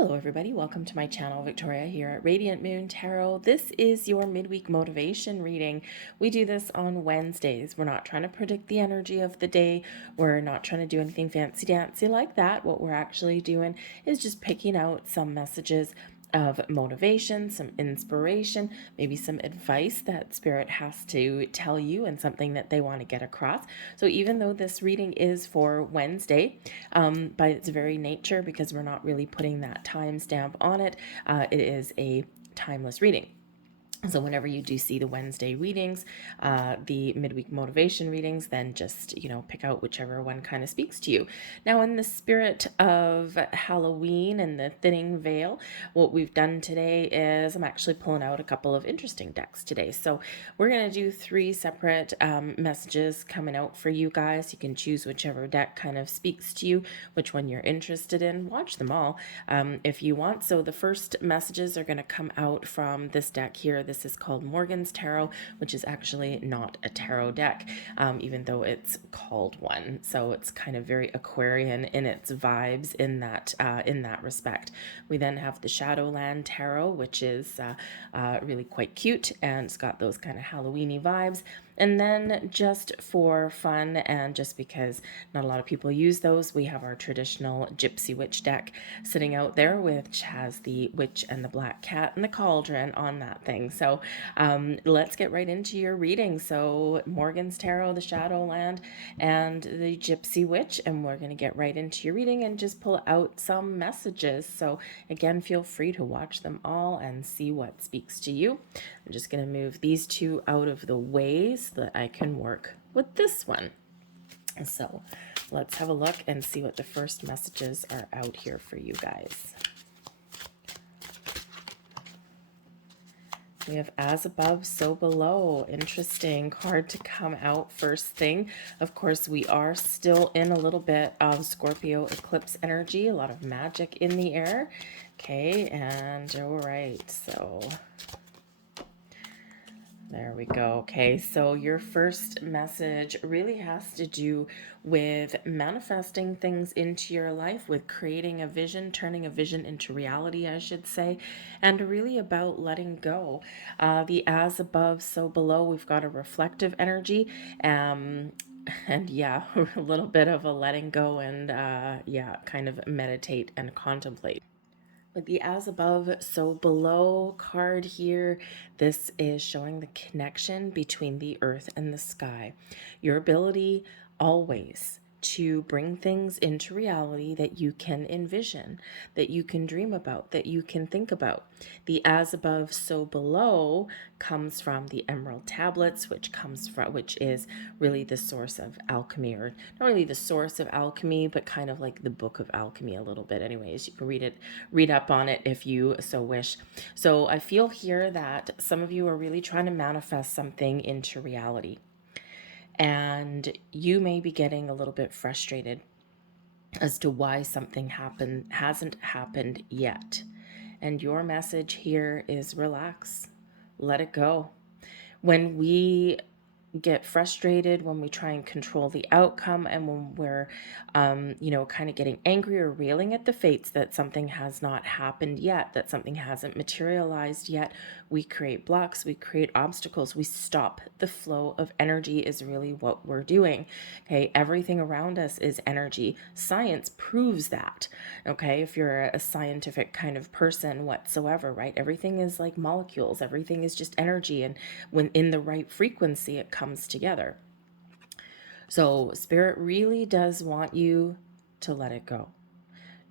Hello everybody, welcome to my channel. Victoria here at Radiant Moon Tarot. This is your midweek motivation reading. We do this on Wednesdays. We're not trying to predict the energy of the day. We're not trying to do anything fancy dancy like that. What we're actually doing is just picking out some messages of motivation, some inspiration, maybe some advice that Spirit has to tell you and something that they want to get across. So even though this reading is for Wednesday, by its very nature, because we're not really putting that time stamp on it, it is a timeless reading. So whenever you do see the Wednesday readings, the midweek motivation readings, then just, pick out whichever one kind of speaks to you. Now, in the spirit of Halloween and the thinning veil, what we've done today is I'm actually pulling out a couple of interesting decks today. So we're going to do 3 separate messages coming out for you guys. You can choose whichever deck kind of speaks to you, which one you're interested in. Watch them all if you want. So the first messages are going to come out from this deck here. This is called Morgan's Tarot, which is actually not a tarot deck, even though it's called one. So it's kind of very Aquarian in its vibes in that respect. We then have the Shadowland Tarot, which is really quite cute, and it's got those kind of Halloween-y vibes. And then just for fun and just because not a lot of people use those, we have our traditional Gypsy Witch deck sitting out there, which has the witch and the black cat and the cauldron on that thing. So let's get right into your reading. So Morgan's Tarot, the Shadowland, and the Gypsy Witch, and we're going to get right into your reading and just pull out some messages. So again, feel free to watch them all and see what speaks to you. I'm just going to move these 2 out of the way so that I can work with this one. So let's have a look and see what the first messages are out here for you guys. We have as above, so below. Interesting card to come out first thing. Of course, we are still in a little bit of Scorpio eclipse energy, a lot of magic in the air. Okay, and all right, so there we go. Okay, so your first message really has to do with manifesting things into your life, with creating a vision, turning a vision into reality, I should say, and really about letting go. The as above, so below, we've got a reflective energy. And yeah, a little bit of a letting go and kind of meditate and contemplate. With the as above, so below card here, this is showing the connection between the earth and the sky. Your ability always to bring things into reality that you can envision, that you can dream about, that you can think about. The as above, so below comes from the emerald tablets, which is really the source of alchemy, or not really the source of alchemy, but kind of like the book of alchemy a little bit. Anyways, you can read up on it if you so wish. So I feel here that some of you are really trying to manifest something into reality. And you may be getting a little bit frustrated as to why something hasn't happened yet. And your message here is relax, let it go. When we get frustrated, when we try and control the outcome, and when we're kind of getting angry or railing at the fates that something has not happened yet, that something hasn't materialized yet, we create blocks, we create obstacles, we stop the flow of energy is really what we're doing. Okay, everything around us is energy. Science proves that. Okay, if you're a scientific kind of person whatsoever, right, everything is like molecules, everything is just energy, and when in the right frequency it comes together. So Spirit really does want you to let it go,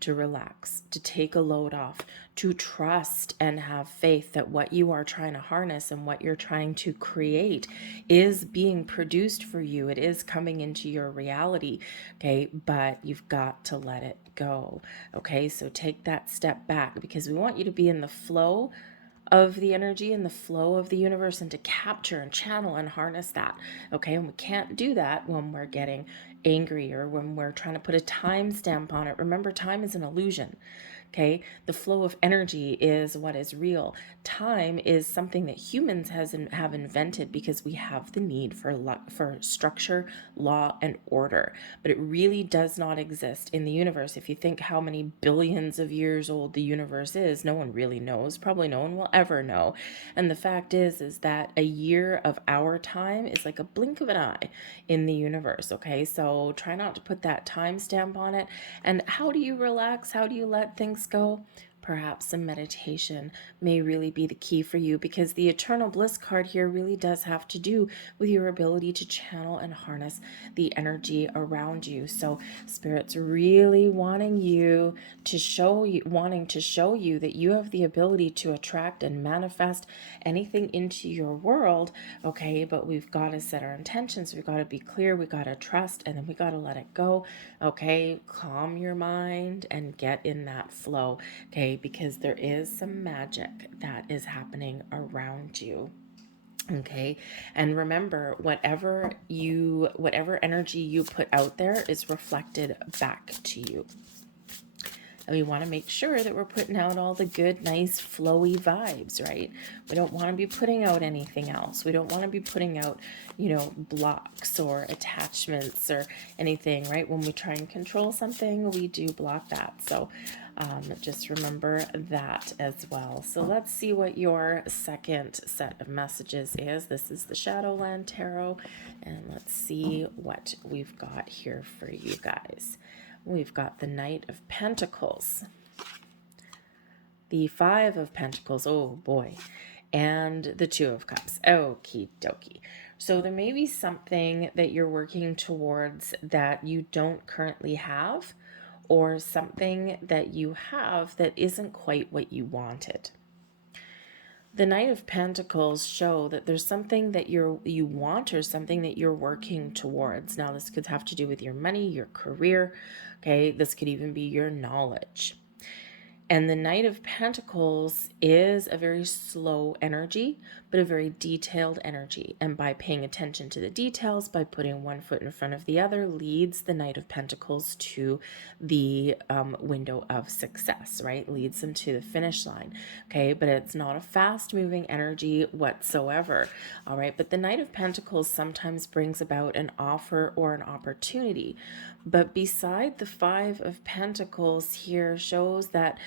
to relax, to take a load off, to trust and have faith that what you are trying to harness and what you're trying to create is being produced for you. It is coming into your reality, okay? But you've got to let it go, okay? So take that step back, because we want you to be in the flow of the energy and the flow of the universe, and to capture and channel and harness that. Okay, and we can't do that when we're getting angry or when we're trying to put a time stamp on it. Remember, time is an illusion. Okay, the flow of energy is what is real. Time is something that humans have invented because we have the need for structure, law, and order. But it really does not exist in the universe. If you think how many billions of years old the universe is, no one really knows. Probably no one will ever know. And the fact is that a year of our time is like a blink of an eye in the universe. Okay, so try not to put that timestamp on it. And how do you relax? How do you let things go? Perhaps some meditation may really be the key for you, because the eternal bliss card here really does have to do with your ability to channel and harness the energy around you. So spirit's really wanting to show you that you have the ability to attract and manifest anything into your world. Okay, but we've got to set our intentions, we've got to be clear, we got to trust, and then we got to let it go. Okay, calm your mind and get in that flow. Okay, because there is some magic that is happening around you. Okay, and remember, whatever energy you put out there is reflected back to you. And we want to make sure that we're putting out all the good, nice, flowy vibes, right? We don't want to be putting out anything else. We don't want to be putting out, blocks or attachments or anything, right? When we try and control something, we do block that. So just remember that as well. So let's see what your second set of messages is. This is the Shadowland Tarot, and let's see what we've got here for you guys. We've got the Knight of Pentacles, the Five of Pentacles, oh boy, and the Two of Cups. Okie dokie. So there may be something that you're working towards that you don't currently have, or something that you have that isn't quite what you wanted. The Knight of Pentacles show that there's something that you want, or something that you're working towards. Now, this could have to do with your money, your career, okay? This could even be your knowledge. And the Knight of Pentacles is a very slow energy, but a very detailed energy. And by paying attention to the details, by putting one foot in front of the other, leads the Knight of Pentacles to the window of success, right? Leads them to the finish line, okay? But it's not a fast-moving energy whatsoever, all right? But the Knight of Pentacles sometimes brings about an offer or an opportunity. But beside the Five of Pentacles here shows that,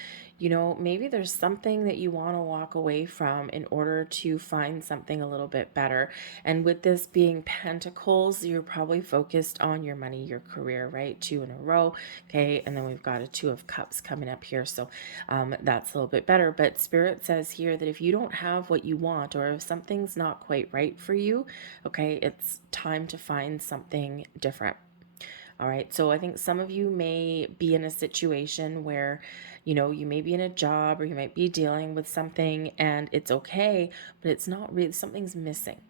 maybe there's something that you want to walk away from in order to find something a little bit better. And with this being Pentacles, you're probably focused on your money, your career, right? Two in a row. Okay. And then we've got a Two of Cups coming up here. So that's a little bit better. But Spirit says here that if you don't have what you want, or if something's not quite right for you, okay, it's time to find something different. All right. So I think some of you may be in a situation where, you may be in a job, or you might be dealing with something and it's okay, but it's not really, something's missing.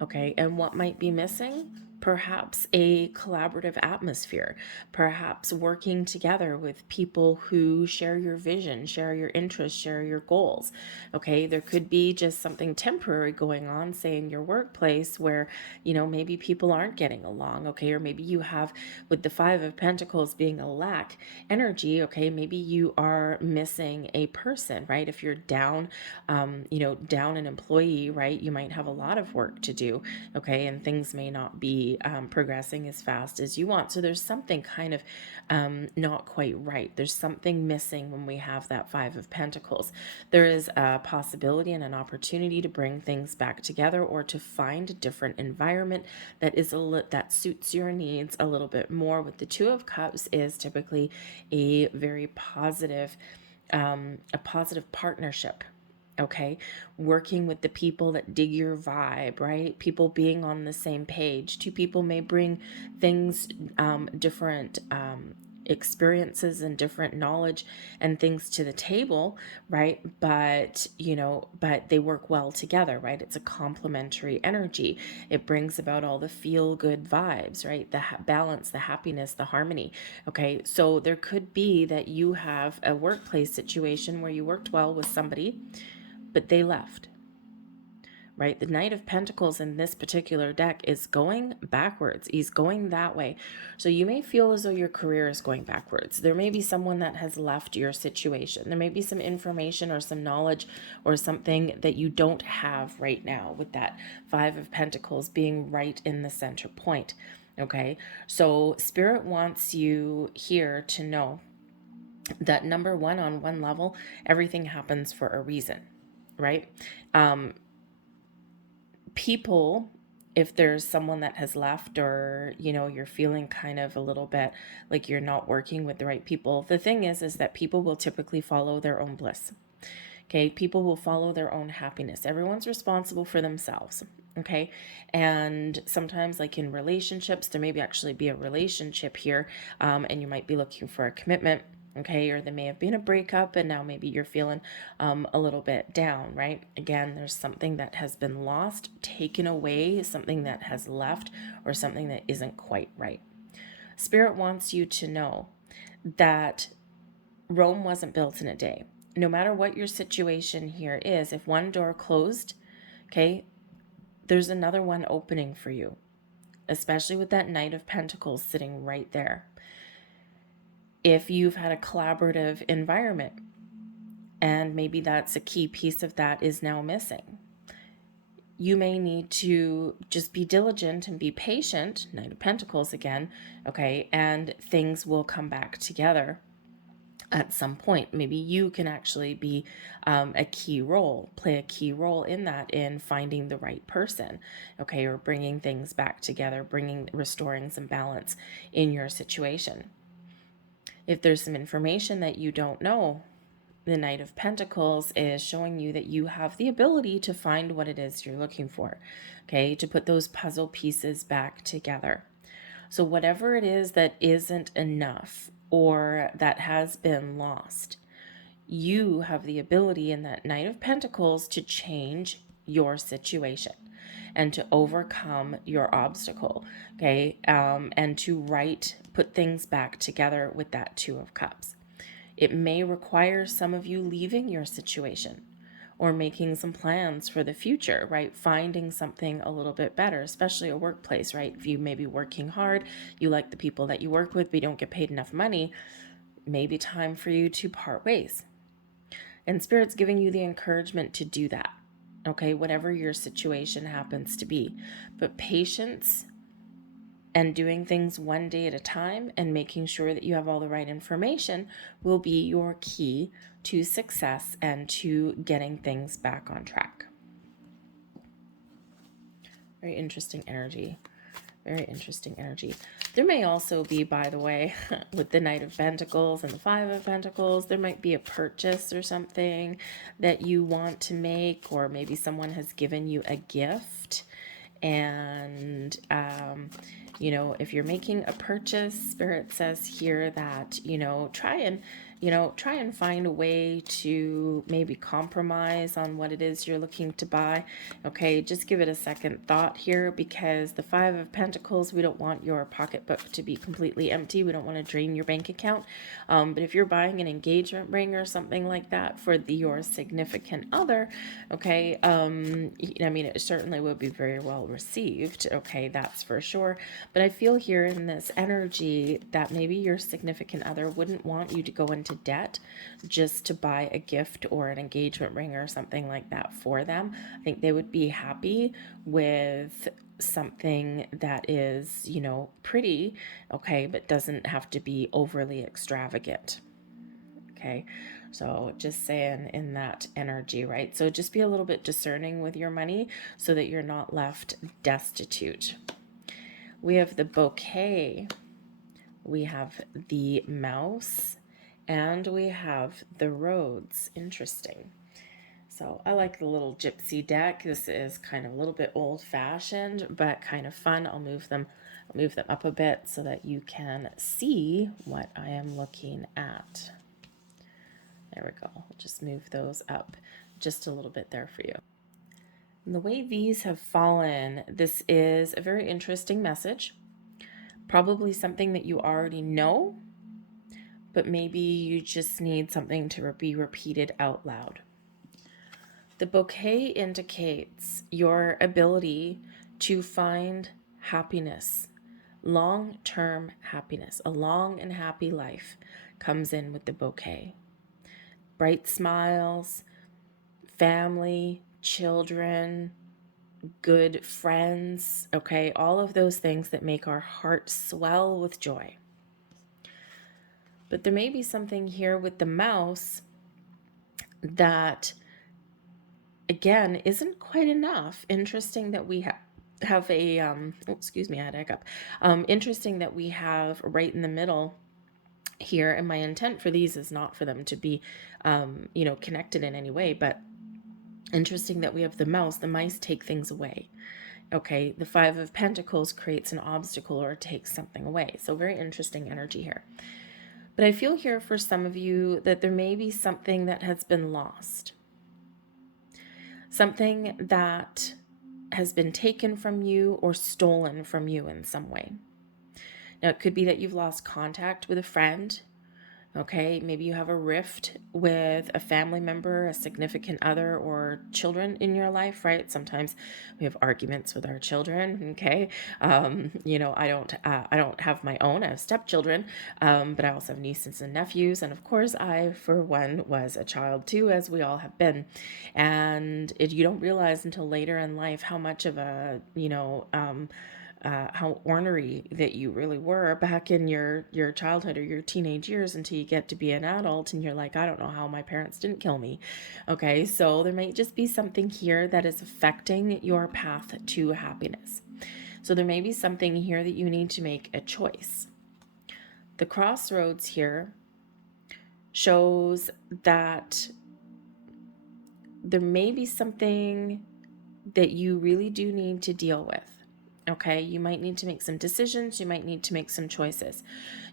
Okay. And what might be missing? Perhaps a collaborative atmosphere, perhaps working together with people who share your vision, share your interests, share your goals. Okay, there could be just something temporary going on, say in your workplace, where, maybe people aren't getting along. Okay, or maybe you have, with the Five of Pentacles being a lack energy, okay, maybe you are missing a person, right? If you're down, down an employee, right, you might have a lot of work to do, okay, and things may not be progressing as fast as you want. So there's something kind of not quite right. There's something missing when we have that Five of Pentacles. There is a possibility and an opportunity to bring things back together, or to find a different environment that is that suits your needs a little bit more. With the Two of Cups is typically a very positive, a positive partnership. Okay, working with the people that dig your vibe, right? People being on the same page. Two people may bring things, different experiences and different knowledge and things to the table, right? But, but they work well together, right? It's a complementary energy. It brings about all the feel good vibes, right? The balance, the happiness, the harmony. Okay, so there could be that you have a workplace situation where you worked well with somebody, but they left, right? The Knight of Pentacles in this particular deck is going backwards. He's going that way. So you may feel as though your career is going backwards. There may be someone that has left your situation. There may be some information or some knowledge or something that you don't have right now, with that Five of Pentacles being right in the center point. Okay, so Spirit wants you here to know that, number one, on one level, everything happens for a reason, right? People, if there's someone that has left, or you're feeling kind of a little bit like you're not working with the right people, the thing is that people will typically follow their own bliss. Okay, people will follow their own happiness. Everyone's responsible for themselves. Okay, and sometimes, like in relationships, there may actually be a relationship here, and you might be looking for a commitment. Okay, or there may have been a breakup, and now maybe you're feeling a little bit down, right? Again, there's something that has been lost, taken away, something that has left, or something that isn't quite right. Spirit wants you to know that Rome wasn't built in a day. No matter what your situation here is, if one door closed, okay, there's another one opening for you, especially with that Knight of Pentacles sitting right there. If you've had a collaborative environment, and maybe that's a key piece of that is now missing, you may need to just be diligent and be patient, Knight of Pentacles again, okay, and things will come back together at some point. Maybe you can actually be play a key role in that, in finding the right person, okay, or bringing things back together, restoring some balance in your situation. If there's some information that you don't know, the Knight of Pentacles is showing you that you have the ability to find what it is you're looking for, okay, to put those puzzle pieces back together. So whatever it is that isn't enough or that has been lost, you have the ability in that Knight of Pentacles to change your situation and to overcome your obstacle, okay, and to put things back together with that Two of Cups. It may require some of you leaving your situation or making some plans for the future, right? Finding something a little bit better, especially a workplace, right? If you may be working hard, you like the people that you work with, but you don't get paid enough money, maybe time for you to part ways. And Spirit's giving you the encouragement to do that, okay? Whatever your situation happens to be. But patience and doing things one day at a time and making sure that you have all the right information will be your key to success and to getting things back on track. Very interesting energy. Very interesting energy. There may also be, by the way, with the Knight of Pentacles and the Five of Pentacles, there might be a purchase or something that you want to make, or maybe someone has given you a gift. And, if you're making a purchase, Spirit says here that, try and find a way to maybe compromise on what it is you're looking to buy. Okay, just give it a second thought here, because the Five of Pentacles, we don't want your pocketbook to be completely empty. We don't want to drain your bank account. But if you're buying an engagement ring or something like that for your significant other, okay, it certainly would be very well received. Okay, that's for sure. But I feel here in this energy that maybe your significant other wouldn't want you to go into debt just to buy a gift or an engagement ring or something like that for them. I think they would be happy with something that is, pretty, okay, but doesn't have to be overly extravagant. Okay, so just saying in that energy, right? So just be a little bit discerning with your money so that you're not left destitute. We have the bouquet, we have the mouse, and we have the roads. Interesting. So I like the little gypsy deck. This is kind of a little bit old-fashioned, but kind of fun. I'll move them up a bit so that you can see what I am looking at. There we go. I'll just move those up just a little bit there for you. And the way these have fallen, this is a very interesting message. Probably something that you already know, but maybe you just need something to be repeated out loud. The bouquet indicates your ability to find happiness, long-term happiness. A long and happy life comes in with the bouquet. Bright smiles, family, children, good friends, okay? All of those things that make our heart swell with joy. But there may be something here with the mouse that, again, isn't quite enough. Interesting that we have a, excuse me, I had a hiccup. Interesting that we have right in the middle here, and my intent for these is not for them to be, connected in any way, but interesting that we have the mouse. The mice take things away. Okay, the Five of Pentacles creates an obstacle or takes something away. So very interesting energy here. But I feel here for some of you that there may be something that has been lost. Something that has been taken from you or stolen from you in some way. Now, it could be that you've lost contact with a friend. Okay, maybe you have a rift with a family member, a significant other, or children in your life, right? Sometimes we have arguments with our children. Okay, I don't have my own. I have stepchildren, but I also have nieces and nephews, and of course, I, for one, was a child too, as we all have been. And you don't realize until later in life how much of a how ornery that you really were back in your childhood or your teenage years until you get to be an adult and you're like, I don't know how my parents didn't kill me. Okay, so there might just be something here that is affecting your path to happiness. So there may be something here that you need to make a choice. The crossroads here shows that there may be something that you really do need to deal with. Okay, you might need to make some decisions. You might need to make some choices.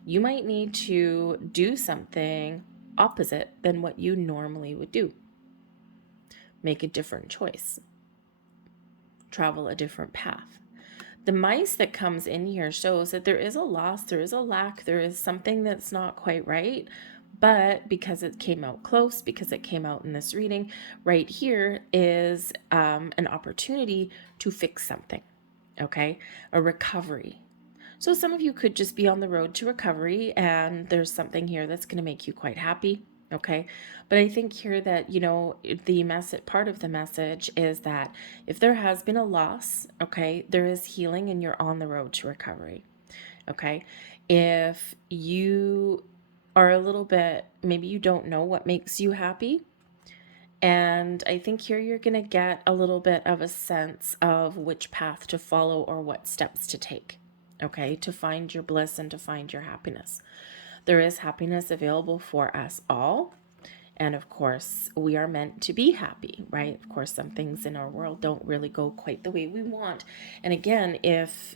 You might need to do something opposite than what you normally would do. Make a different choice. Travel a different path. The mice that comes in here shows that there is a loss, there is a lack, there is something that's not quite right. But because it came out close, because it came out in this reading, right here is an opportunity to fix something. Okay, a recovery. So some of you could just be on the road to recovery and there's something here that's going to make you quite happy. Okay, but I think here that, the message, part of the message is that if there has been a loss, okay, there is healing and you're on the road to recovery. Okay, if you are a little bit, maybe you don't know what makes you happy, and I think here you're going to get a little bit of a sense of which path to follow or what steps to take, okay, to find your bliss and to find your happiness. There is happiness available for us all. And of course, we are meant to be happy, right? Of course, some things in our world don't really go quite the way we want. And again, if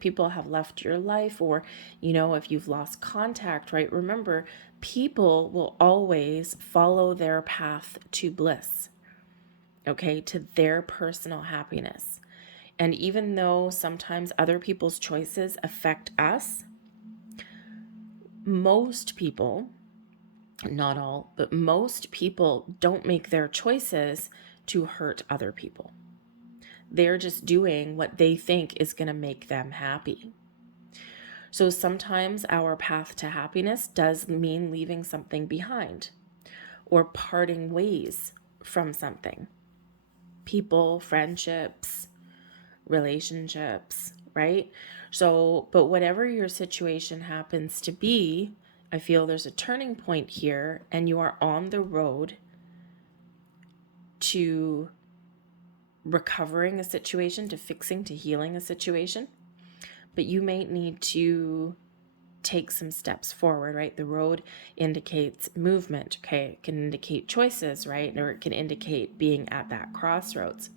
people have left your life or, if you've lost contact, right? Remember, people will always follow their path to bliss, okay, to their personal happiness. And even though sometimes other people's choices affect us, most people, not all, but most people don't make their choices to hurt other people. They're just doing what they think is going to make them happy. So sometimes our path to happiness does mean leaving something behind or parting ways from something. People, friendships, relationships, right? So, but whatever your situation happens to be, I feel there's a turning point here and you are on the road to recovering a situation, to fixing, to healing a situation. But you may need to take some steps forward, right? The road indicates movement, okay? It can indicate choices, right? Or it can indicate being at that crossroads.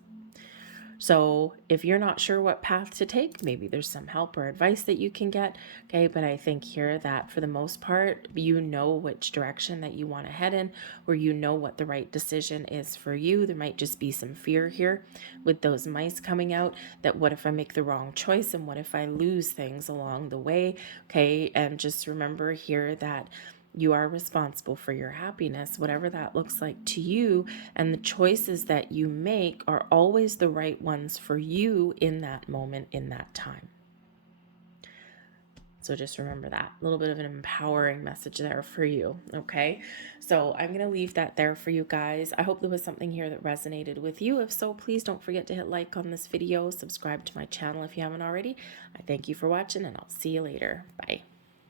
So if you're not sure what path to take, maybe there's some help or advice that you can get, okay? But I think here that for the most part, you know which direction that you want to head in, or you know what the right decision is for you. There might just be some fear here with those mice coming out, that what if I make the wrong choice and what if I lose things along the way, okay? And just remember here that You are responsible for your happiness, whatever that looks like to you, and the choices that you make are always the right ones for you in that moment, in that time. So just remember that. A little bit of an empowering message there for you, okay? So I'm going to leave that there for you guys. I hope there was something here that resonated with you. If so, please don't forget to hit like on this video, subscribe to my channel if you haven't already. I thank you for watching, and I'll see you later. Bye.